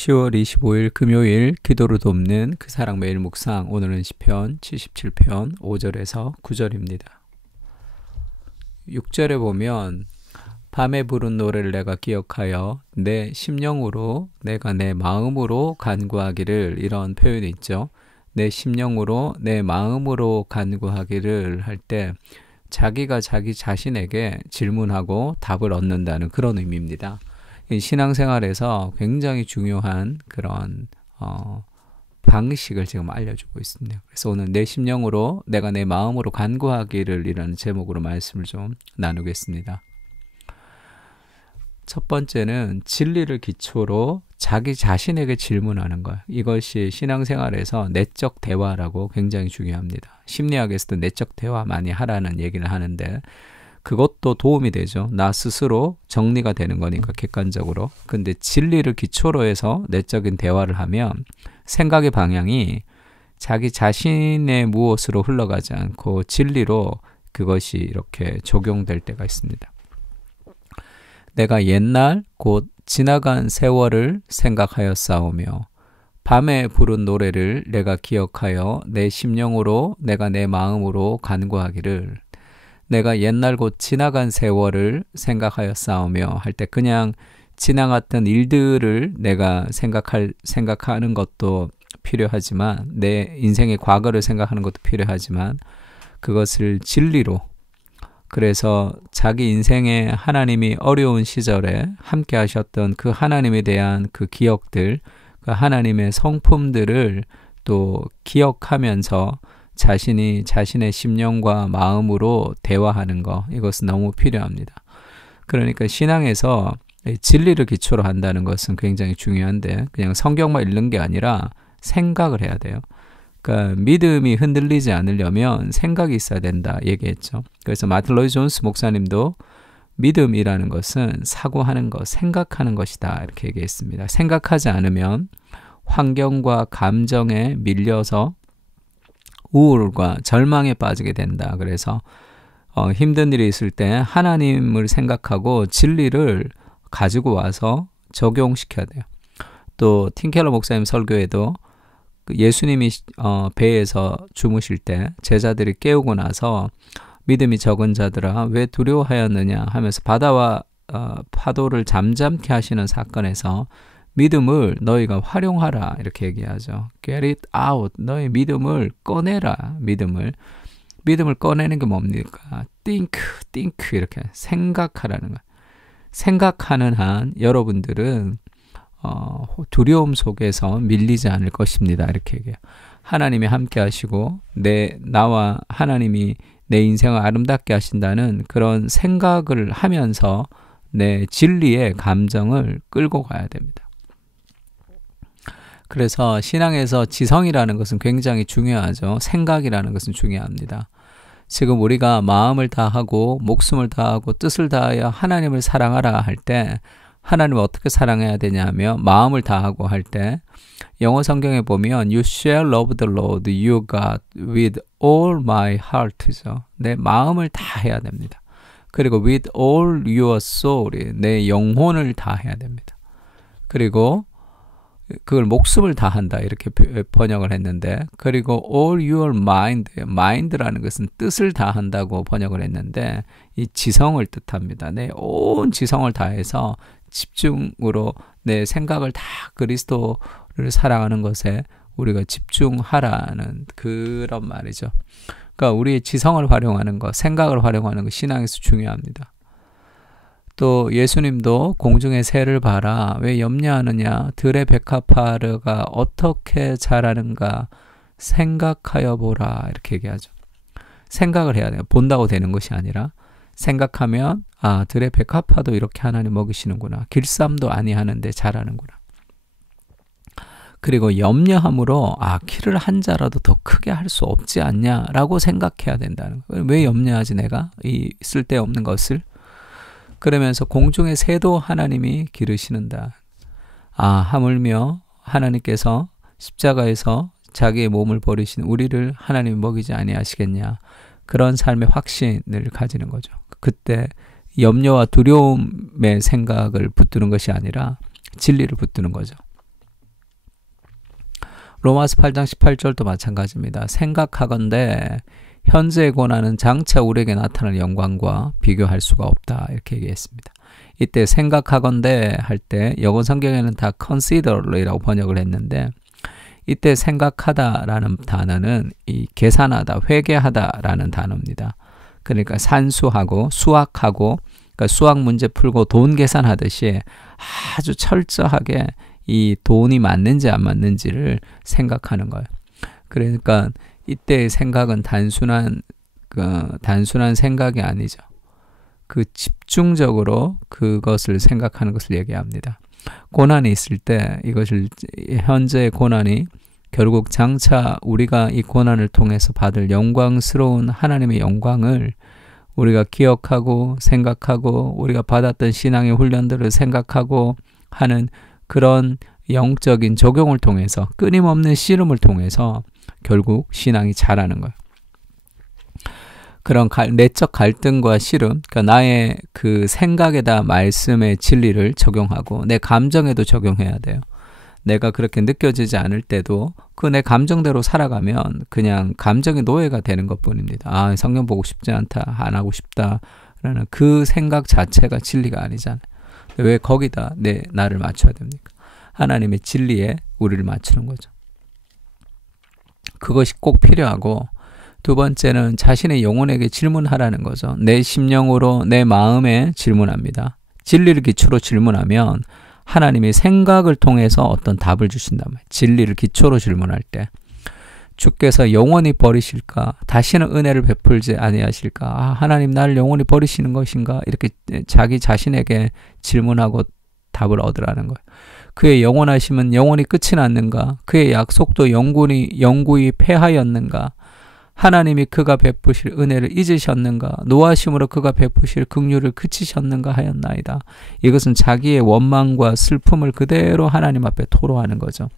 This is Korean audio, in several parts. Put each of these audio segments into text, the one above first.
10월 25일 금요일 기도로 돕는 그 사랑 매일 묵상. 오늘은 시편 77편 5절에서 9절입니다. 6절에 보면 밤에 부른 노래를 내가 기억하여 내 심령으로 내가 내 마음으로 간구하기를, 이런 표현이 있죠. 내 심령으로 내 마음으로 간구하기를 할 때 자기가 자기 자신에게 질문하고 답을 얻는다는 그런 의미입니다. 신앙생활에서 굉장히 중요한 그런 방식을 지금 알려주고 있습니다. 그래서 오늘 내 심령으로 내가 내 마음으로 간구하기를 이라는 제목으로 말씀을 좀 나누겠습니다. 첫 번째는 진리를 기초로 자기 자신에게 질문하는 것. 이것이 신앙생활에서 내적 대화라고 굉장히 중요합니다. 심리학에서도 내적 대화 많이 하라는 얘기를 하는데 그것도 도움이 되죠. 나 스스로 정리가 되는 거니까 객관적으로. 근데 진리를 기초로 해서 내적인 대화를 하면 생각의 방향이 자기 자신의 무엇으로 흘러가지 않고 진리로 그것이 이렇게 적용될 때가 있습니다. 내가 옛날 곧 지나간 세월을 생각하였사오며 밤에 부른 노래를 내가 기억하여 내 심령으로 내가 내 마음으로 간구하기를. 내가 옛날 곧 지나간 세월을 생각하였사오며 할 때 그냥 지나갔던 일들을 내가 생각하는 것도 필요하지만, 내 인생의 과거를 생각하는 것도 필요하지만 그것을 진리로, 그래서 자기 인생에 하나님이 어려운 시절에 함께 하셨던 그 하나님에 대한 그 기억들, 그 하나님의 성품들을 또 기억하면서 자신이 자신의 심령과 마음으로 대화하는 것, 이것은 너무 필요합니다. 그러니까 신앙에서 진리를 기초로 한다는 것은 굉장히 중요한데 그냥 성경만 읽는 게 아니라 생각을 해야 돼요. 그러니까 믿음이 흔들리지 않으려면 생각이 있어야 된다 얘기했죠. 그래서 마틴 로이드 존스 목사님도 믿음이라는 것은 사고하는 것, 생각하는 것이다 이렇게 얘기했습니다. 생각하지 않으면 환경과 감정에 밀려서 우울과 절망에 빠지게 된다. 그래서 힘든 일이 있을 때 하나님을 생각하고 진리를 가지고 와서 적용시켜야 돼요. 또 팀켈러 목사님 설교에도 예수님이 배에서 주무실 때 제자들이 깨우고 나서 믿음이 적은 자들아 왜 두려워하였느냐 하면서 바다와 파도를 잠잠케 하시는 사건에서 믿음을 너희가 활용하라 이렇게 얘기하죠. Get it out. 너희 믿음을 꺼내라. 믿음을 꺼내는 게 뭡니까? think 이렇게 생각하라는 거예요. 생각하는 한 여러분들은 두려움 속에서 밀리지 않을 것입니다. 이렇게 얘기해요. 하나님이 함께 하시고 나와 하나님이 내 인생을 아름답게 하신다는 그런 생각을 하면서 내 진리의 감정을 끌고 가야 됩니다. 그래서 신앙에서 지성이라는 것은 굉장히 중요하죠. 생각이라는 것은 중요합니다. 지금 우리가 마음을 다하고 목숨을 다하고 뜻을 다하여 하나님을 사랑하라 할 때 하나님을 어떻게 사랑해야 되냐 면 마음을 다하고 할 때 영어 성경에 보면 You shall love the Lord your God with all my heart죠. 내 마음을 다해야 됩니다. 그리고 with all your soul, 내 영혼을 다해야 됩니다. 그리고 그걸 목숨을 다한다 이렇게 번역을 했는데, 그리고 all your mind라는 것은 뜻을 다한다고 번역을 했는데 이 지성을 뜻합니다. 내 온 지성을 다해서 집중으로 내 생각을 다 그리스도를 사랑하는 것에 우리가 집중하라는 그런 말이죠. 그러니까 우리의 지성을 활용하는 것, 생각을 활용하는 것 신앙에서 중요합니다. 또 예수님도 공중의 새를 봐라. 왜 염려하느냐? 들의 백합화가 어떻게 자라는가 생각하여 보라. 이렇게 얘기하죠. 생각을 해야 돼요. 본다고 되는 것이 아니라 생각하면 들의 백합화도 이렇게 하나님 먹이시는구나. 길쌈도 아니하는데 자라는구나. 그리고 염려함으로 키를 한 자라도 더 크게 할 수 없지 않냐라고 생각해야 된다는 거예요. 왜 염려하지 내가? 이 쓸데없는 것을. 그러면서 공중의 새도 하나님이 기르시는다. 하물며 하나님께서 십자가에서 자기의 몸을 버리신 우리를 하나님이 먹이지 아니하시겠냐. 그런 삶의 확신을 가지는 거죠. 그때 염려와 두려움의 생각을 붙드는 것이 아니라 진리를 붙드는 거죠. 로마서 8장 18절도 마찬가지입니다. 생각하건대 현재의 고난은 장차 우리에게 나타날 영광과 비교할 수가 없다. 이렇게 얘기했습니다. 이때 생각하건대 할 때 영어 성경에는 다 consider이라고 번역을 했는데 이때 생각하다라는 단어는 이 계산하다, 회계하다라는 단어입니다. 그러니까 산수하고 수학하고 그러니까 수학 문제 풀고 돈 계산하듯이 아주 철저하게 이 돈이 맞는지 안 맞는지를 생각하는 거예요. 그러니까 이때의 생각은 단순한 생각이 아니죠. 그 집중적으로 그것을 생각하는 것을 얘기합니다. 고난이 있을 때 이것을 현재의 고난이 결국 장차 우리가 이 고난을 통해서 받을 영광스러운 하나님의 영광을 우리가 기억하고 생각하고 우리가 받았던 신앙의 훈련들을 생각하고 하는 그런 영적인 적용을 통해서 끊임없는 씨름을 통해서 결국 신앙이 자라는 거예요. 그런 내적 갈등과 씨름, 그러니까 나의 그 생각에다 말씀의 진리를 적용하고 내 감정에도 적용해야 돼요. 내가 그렇게 느껴지지 않을 때도 그 내 감정대로 살아가면 그냥 감정의 노예가 되는 것뿐입니다. 아, 성경 보고 싶지 않다, 안 하고 싶다라는 그 생각 자체가 진리가 아니잖아요. 왜 거기다 나를 맞춰야 됩니까? 하나님의 진리에 우리를 맞추는 거죠. 그것이 꼭 필요하고 두 번째는 자신의 영혼에게 질문하라는 거죠. 내 심령으로 내 마음에 질문합니다. 진리를 기초로 질문하면 하나님이 생각을 통해서 어떤 답을 주신단 말이에요. 진리를 기초로 질문할 때 주께서 영원히 버리실까? 다시는 은혜를 베풀지 아니하실까? 아, 하나님 나를 영원히 버리시는 것인가? 이렇게 자기 자신에게 질문하고 답을 얻으라는 거예요. 그의 영원하심은 영원히 끝이 났는가? 그의 약속도 영구히 패하였는가? 하나님이 그가 베푸실 은혜를 잊으셨는가? 노하심으로 그가 베푸실 긍휼을 그치셨는가 하였나이다. 이것은 자기의 원망과 슬픔을 그대로 하나님 앞에 토로하는 거죠.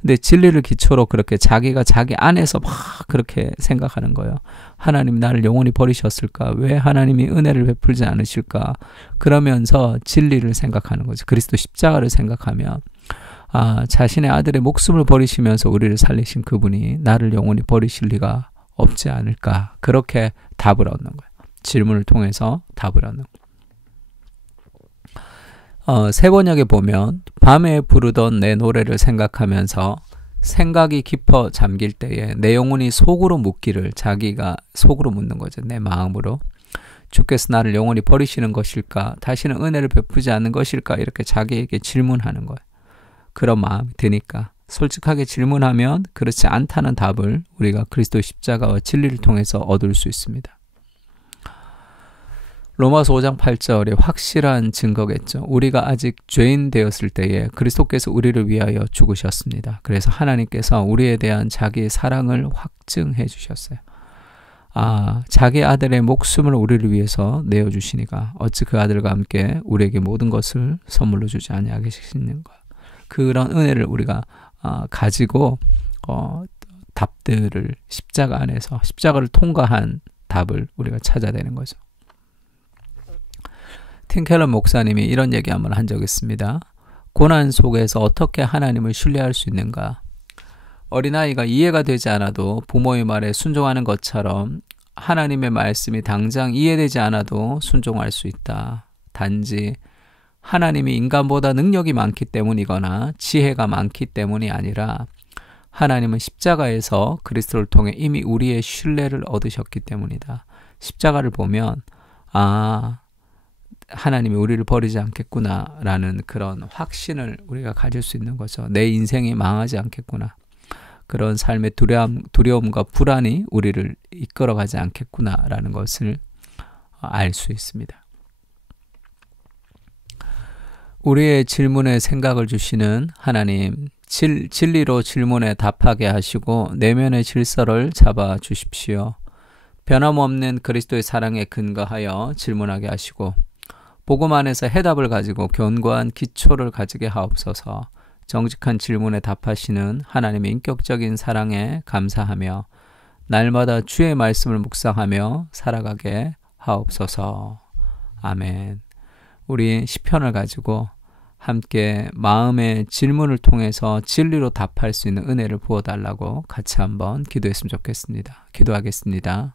근데 진리를 기초로 그렇게 자기가 자기 안에서 막 그렇게 생각하는 거예요. 하나님 나를 영원히 버리셨을까? 왜 하나님이 은혜를 베풀지 않으실까? 그러면서 진리를 생각하는 거죠. 그리스도 십자가를 생각하면 자신의 아들의 목숨을 버리시면서 우리를 살리신 그분이 나를 영원히 버리실 리가 없지 않을까? 그렇게 답을 얻는 거예요. 질문을 통해서 답을 얻는 거예요. 세 번역에 보면 밤에 부르던 내 노래를 생각하면서 생각이 깊어 잠길 때에 내 영혼이 속으로 묻기를 자기가 속으로 묻는 거죠. 내 마음으로. 주께서 나를 영원히 버리시는 것일까? 다시는 은혜를 베푸지 않는 것일까? 이렇게 자기에게 질문하는 거예요. 그런 마음이 드니까. 솔직하게 질문하면 그렇지 않다는 답을 우리가 그리스도 십자가와 진리를 통해서 얻을 수 있습니다. 로마서 5장 8절에 확실한 증거겠죠. 우리가 아직 죄인 되었을 때에 그리스도께서 우리를 위하여 죽으셨습니다. 그래서 하나님께서 우리에 대한 자기의 사랑을 확증해 주셨어요. 자기 아들의 목숨을 우리를 위해서 내어주시니까 어찌 그 아들과 함께 우리에게 모든 것을 선물로 주지 아니하겠는가. 그런 은혜를 우리가 가지고 답들을 십자가 안에서 십자가를 통과한 답을 우리가 찾아야 되는 거죠. 팀 켈러 목사님이 이런 얘기 한번 한 적이 있습니다. 고난 속에서 어떻게 하나님을 신뢰할 수 있는가? 어린아이가 이해가 되지 않아도 부모의 말에 순종하는 것처럼 하나님의 말씀이 당장 이해되지 않아도 순종할 수 있다. 단지 하나님이 인간보다 능력이 많기 때문이거나 지혜가 많기 때문이 아니라 하나님은 십자가에서 그리스도를 통해 이미 우리의 신뢰를 얻으셨기 때문이다. 십자가를 보면 하나님이 우리를 버리지 않겠구나 라는 그런 확신을 우리가 가질 수 있는 거죠. 내 인생이 망하지 않겠구나. 그런 삶의 두려움과 불안이 우리를 이끌어가지 않겠구나 라는 것을 알 수 있습니다. 우리의 질문에 생각을 주시는 하나님, 진리로 질문에 답하게 하시고 내면의 질서를 잡아 주십시오. 변함없는 그리스도의 사랑에 근거하여 질문하게 하시고 복음 안에서 해답을 가지고 견고한 기초를 가지게 하옵소서. 정직한 질문에 답하시는 하나님의 인격적인 사랑에 감사하며 날마다 주의 말씀을 묵상하며 살아가게 하옵소서. 아멘. 우리 시편을 가지고 함께 마음의 질문을 통해서 진리로 답할 수 있는 은혜를 부어달라고 같이 한번 기도했으면 좋겠습니다. 기도하겠습니다.